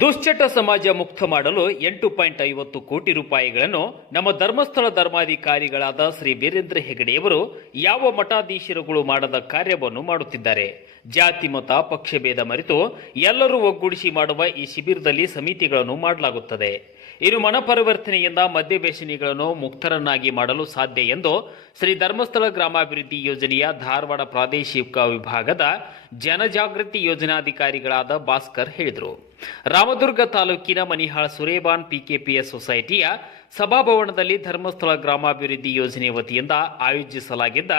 ದುಶ್ಚಟ ಸಮಾಜ ಮುಕ್ತ ಮಾಡಲು ಎಂಟು ಪಾಯಿಂಟ್ ಐವತ್ತು ಕೋಟಿ ರೂಪಾಯಿಗಳನ್ನು ನಮ್ಮ ಧರ್ಮಸ್ಥಳ ಧರ್ಮಾಧಿಕಾರಿಗಳಾದ ಶ್ರೀ ವೀರೇಂದ್ರ ಹೆಗಡೆಯವರು ಯಾವ ಮಠಾಧೀಶರುಗಳು ಮಾಡದ ಕಾರ್ಯವನ್ನು ಮಾಡುತ್ತಿದ್ದಾರೆ. ಜಾತಿ, ಮತ ಪಕ್ಷಭೇದ ಮರೆತು ಎಲ್ಲರೂ ಒಗ್ಗೂಡಿಸಿ ಮಾಡುವ ಈ ಶಿಬಿರದಲ್ಲಿ ಸಮಿತಿಗಳನ್ನು ಮಾಡಲಾಗುತ್ತದೆ. ಇನ್ನು ಮನಪರಿವರ್ತನೆಯಿಂದ ಮದ್ಯವ್ಯಸನಿಗಳನ್ನು ಮುಕ್ತರನ್ನಾಗಿ ಮಾಡಲು ಸಾಧ್ಯ ಎಂದು ಶ್ರೀ ಧರ್ಮಸ್ಥಳ ಗ್ರಾಮಾಭಿವೃದ್ಧಿ ಯೋಜನೆಯ ಧಾರವಾಡ ಪ್ರಾದೇಶಿಕ ವಿಭಾಗದ ಜನಜಾಗೃತಿ ಯೋಜನಾಧಿಕಾರಿಗಳಾದ ಭಾಸ್ಕರ್ ಹೇಳಿದರು. ರಾಮದುರ್ಗ ತಾಲೂಕಿನ ಮನಿಹಾಳ ಸುರೇಬಾನ್ ಪಿಕೆಪಿಎಸ್ ಸೊಸೈಟಿಯ ಸಭಾಭವನದಲ್ಲಿ ಧರ್ಮಸ್ಥಳ ಗ್ರಾಮಾಭಿವೃದ್ಧಿ ಯೋಜನೆ ವತಿಯಿಂದ ಆಯೋಜಿಸಲಾಗಿದ್ದ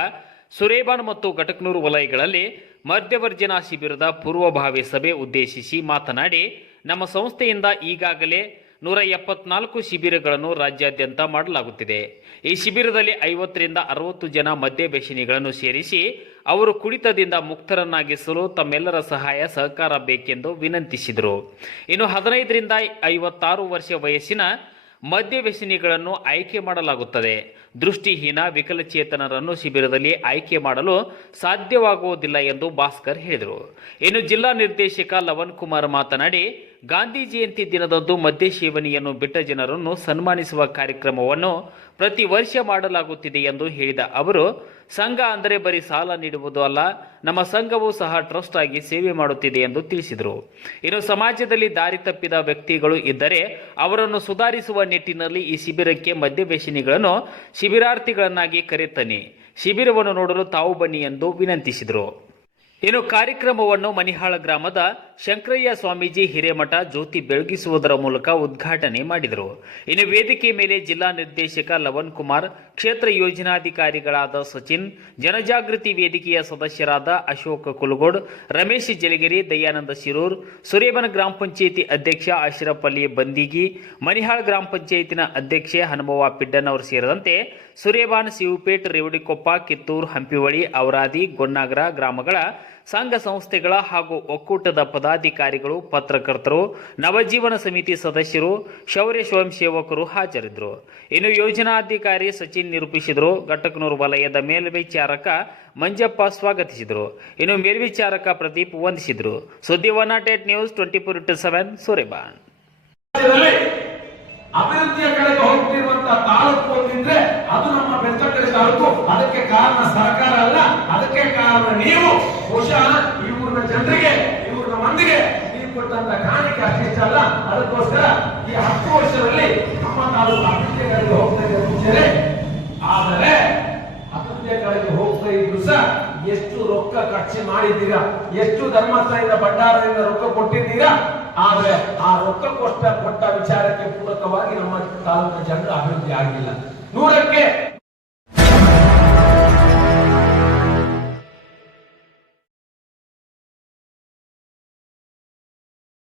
ಸುರೇಬಾನ್ ಮತ್ತು ಘಟಕನೂರು ವಲಯಗಳಲ್ಲಿ ಮದ್ಯವರ್ಜನಾ ಶಿಬಿರದ ಪೂರ್ವಭಾವಿ ಸಭೆ ಉದ್ದೇಶಿಸಿ ಮಾತನಾಡಿ, ನಮ್ಮ ಸಂಸ್ಥೆಯಿಂದ ಈಗಾಗಲೇ ನೂರ ಎಪ್ಪತ್ನಾಲ್ಕು ಶಿಬಿರಗಳನ್ನು ರಾಜ್ಯಾದ್ಯಂತ ಮಾಡಲಾಗುತ್ತಿದೆ. ಈ ಶಿಬಿರದಲ್ಲಿ ಐವತ್ತರಿಂದ ಅರವತ್ತು ಜನ ಮದ್ಯವ್ಯಸನಿಗಳನ್ನು ಸೇರಿಸಿ ಅವರು ಕುಡಿತದಿಂದ ಮುಕ್ತರನ್ನಾಗಿಸಲು ತಮ್ಮೆಲ್ಲರ ಸಹಾಯ ಸಹಕಾರ ಬೇಕೆಂದು ವಿನಂತಿಸಿದರು. ಇನ್ನು ಹದಿನೈದರಿಂದ ಐವತ್ತಾರು ವರ್ಷ ವಯಸ್ಸಿನ ಮದ್ಯವ್ಯಸನಿಗಳನ್ನು ಆಯ್ಕೆ ಮಾಡಲಾಗುತ್ತದೆ. ದೃಷ್ಟಿಹೀನ ವಿಕಲಚೇತನರನ್ನು ಶಿಬಿರದಲ್ಲಿ ಆಯ್ಕೆ ಮಾಡಲು ಸಾಧ್ಯವಾಗುವುದಿಲ್ಲ ಎಂದು ಭಾಸ್ಕರ್ ಹೇಳಿದರು. ಇನ್ನು ಜಿಲ್ಲಾ ನಿರ್ದೇಶಕ ಲವನ್ ಕುಮಾರ್ ಮಾತನಾಡಿ ಗಾಂಧಿ ಜಯಂತಿ ದಿನದಂದು ಮದ್ಯ ಸೇವನೆಯನ್ನು ಬಿಟ್ಟ ಜನರನ್ನು ಸನ್ಮಾನಿಸುವ ಕಾರ್ಯಕ್ರಮವನ್ನು ಪ್ರತಿ ವರ್ಷ ಮಾಡಲಾಗುತ್ತಿದೆ ಎಂದು ಹೇಳಿದ ಅವರು, ಸಂಘ ಅಂದರೆ ಬರೀ ಸಾಲ ನೀಡುವುದು ಅಲ್ಲ, ನಮ್ಮ ಸಂಘವು ಸಹ ಟ್ರಸ್ಟ್ ಆಗಿ ಸೇವೆ ಮಾಡುತ್ತಿದೆ ಎಂದು ತಿಳಿಸಿದರು. ಇನ್ನು ಸಮಾಜದಲ್ಲಿ ದಾರಿ ತಪ್ಪಿದ ವ್ಯಕ್ತಿಗಳು ಇದ್ದರೆ ಅವರನ್ನು ಸುಧಾರಿಸುವ ನಿಟ್ಟಿನಲ್ಲಿ ಈ ಶಿಬಿರಕ್ಕೆ ಮದ್ಯವ್ಯಸನಿಗಳನ್ನು ಶಿಬಿರಾರ್ಥಿಗಳನ್ನಾಗಿ ಕರೆತನ್ನಿ. ಶಿಬಿರವನ್ನು ನೋಡಲು ತಾವು ಬನ್ನಿ ಎಂದು ವಿನಂತಿಸಿದರು. ಇನ್ನು ಕಾರ್ಯಕ್ರಮವನ್ನು ಮನಿಹಾಳ ಗ್ರಾಮದ ಶಂಕರಯ್ಯ ಸ್ವಾಮೀಜಿ ಹಿರೇಮಠ ಜ್ಯೋತಿ ಬೆಳಗಿಸುವುದರ ಮೂಲಕ ಉದ್ಘಾಟನೆ ಮಾಡಿದರು. ಇನ್ನು ವೇದಿಕೆ ಮೇಲೆ ಜಿಲ್ಲಾ ನಿರ್ದೇಶಕ ಲವನ್ ಕುಮಾರ್, ಕ್ಷೇತ್ರ ಯೋಜನಾಧಿಕಾರಿಗಳಾದ ಸಚಿನ್, ಜನಜಾಗೃತಿ ವೇದಿಕೆಯ ಸದಸ್ಯರಾದ ಅಶೋಕ್ ಕುಲಗೋಡ್, ರಮೇಶ್ ಜಲಗಿರಿ, ದಯಾನಂದ ಶಿರೂರ್ ಸುರೇಬನ ಗ್ರಾಮ ಪಂಚಾಯಿತಿ ಅಧ್ಯಕ್ಷ ಅಶ್ರಫ್ ಅಲಿ ಬಂದಿಗಿ, ಮನಿಹಾಳ್ ಗ್ರಾಮ ಪಂಚಾಯತಿನ ಅಧ್ಯಕ್ಷೆ ಹನುಮವ್ವ ಪಿಡ್ಡನ್ ಅವರು ಸೇರಿದಂತೆ ಸುರೇಬಾನ್ ಶಿವಪೇಟ್, ರೇವಡಿಕೊಪ್ಪ, ಕಿತ್ತೂರು ಹಂಪಿವಳಿ ಔರಾದಿ, ಗೊನ್ನಾಗರ ಗ್ರಾಮಗಳ ಸಂಘ ಸಂಸ್ಥೆಗಳ ಹಾಗೂ ಒಕ್ಕೂಟದ ಪದಾಧಿಕಾರಿಗಳು, ಪತ್ರಕರ್ತರು, ನವಜೀವನ ಸಮಿತಿ ಸದಸ್ಯರು ಶೌರ್ಯ ಸ್ವಯಂ ಸೇವಕರು ಹಾಜರಿದ್ದರು. ಇನ್ನು ಯೋಜನಾಧಿಕಾರಿ ಸಚಿನ್ ನಿರೂಪಿಸಿದರು. ಘಟಕನೂರು ವಲಯದ ಮೇಲ್ವಿಚಾರಕ ಮಂಜಪ್ಪ ಸ್ವಾಗತಿಸಿದರು. ಇನ್ನು ಮೇಲ್ವಿಚಾರಕ ಪ್ರದೀಪ್ ವಂದಿಸಿದರು. ಸುದ್ದಿ one not eight news twenty four into seven Sureban ಅಭಿವೃದ್ಧಿಯ ಕಡೆಗೆ ಹೋಗ್ತಿರುವಂತಹ ತಾಲೂಕು ಒಂದಿದ್ರೆ ಅದು ನಮ್ಮ ಬೆಳ್ತಂಗಡಿ ತಾಲೂಕು. ಅದಕ್ಕೆ ಕಾರಣ ಸರ್ಕಾರ ಅಲ್ಲ. ಅದಕ್ಕೆ ಕಾರಣ ನೀವು. ಬಹುಶಃ ಈ ಊರಿನ ಜನರಿಗೆ ಈ ಊರಿನ ಮಂದಿಗೆ ನೀವು ಕೊಟ್ಟಂತ ಕಾಣಿಕೆ ಅಷ್ಟಿಷ್ಟಲ್ಲ ಅದಕ್ಕೋಸ್ಕರ ಈ ಹತ್ತು ವರ್ಷದಲ್ಲಿ ನಮ್ಮ ತಾಲೂಕು ಅಭಿವೃದ್ಧಿಯ ಹೋಗ್ತಾ ಇದೆ ಮುಂಚೆನೆ. ಆದರೆ ಅಭಿವೃದ್ಧಿಯ ಹೋಗ್ತಾ ಇದ್ರು ಸಹ ಎಷ್ಟು ರೊಕ್ಕ ಖರ್ಚು ಮಾಡಿದ್ದೀರಾ? ಎಷ್ಟು ಧರ್ಮಸ್ಥಳದಿಂದ ಭಂಡಾರದಿಂದ ರೊಕ್ಕ ಕೊಟ್ಟಿದ್ದೀರಾ? ಆದ್ರೆ ಆ ರೊಕ್ಕ ಕೊಟ್ಟ ಕೊಟ್ಟ ವಿಚಾರಕ್ಕೆ ಪೂರಕವಾಗಿ ನಮ್ಮ ತಾಲೂಕಿನ ಜನರು ಅಭಿವೃದ್ಧಿ ಆಗಿಲ್ಲ. ನೂರಕ್ಕೆ